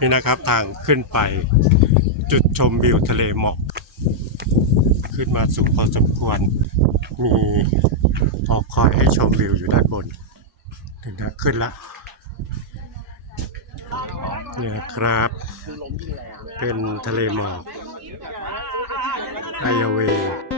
นี่นะครับทางขึ้นไปจุดชมวิวทะเลหมอกขึ้นมาสูงพอสมควรมีหอคอยให้ชมวิวอยู่ด้านบนถึงจะขึ้นแล้วนี่นะครับเป็นทะเลหมอกไอเวย์